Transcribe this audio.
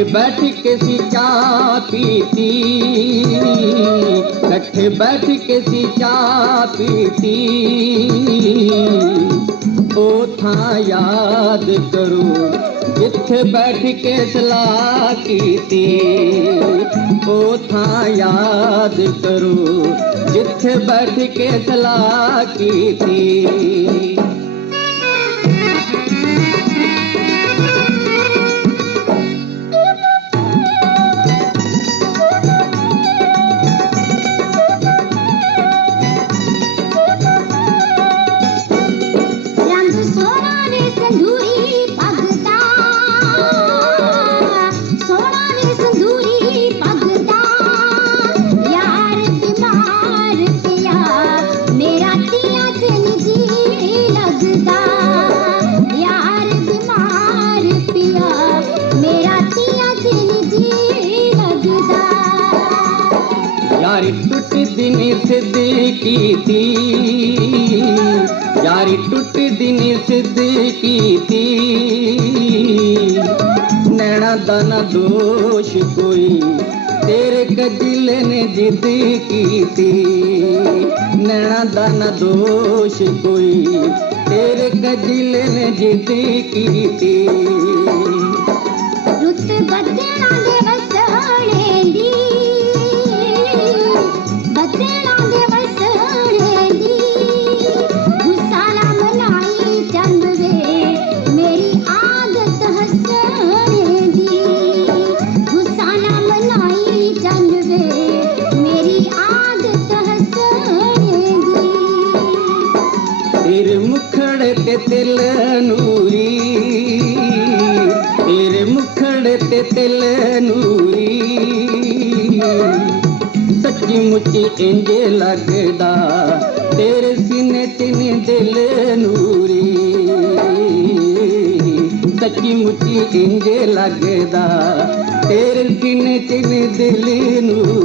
कठे बैठ के सी चा पीती कठे बैठ के सी चा पीती ओ था याद करो जिथे बैठ के सलाह कीती ओ था याद करो जिथे बैठ के सलाह की थी ट टुटी सिधी की यारी टुटी न सिधी की नैण द न दोष तेर कजील न जिद की नैण द न दोष तेर कजील ल नूरी मुखड़ूरी सची मुची इंज लॻंदी दिल नूरी सची मुची इंज लॻंदी दिल नूरी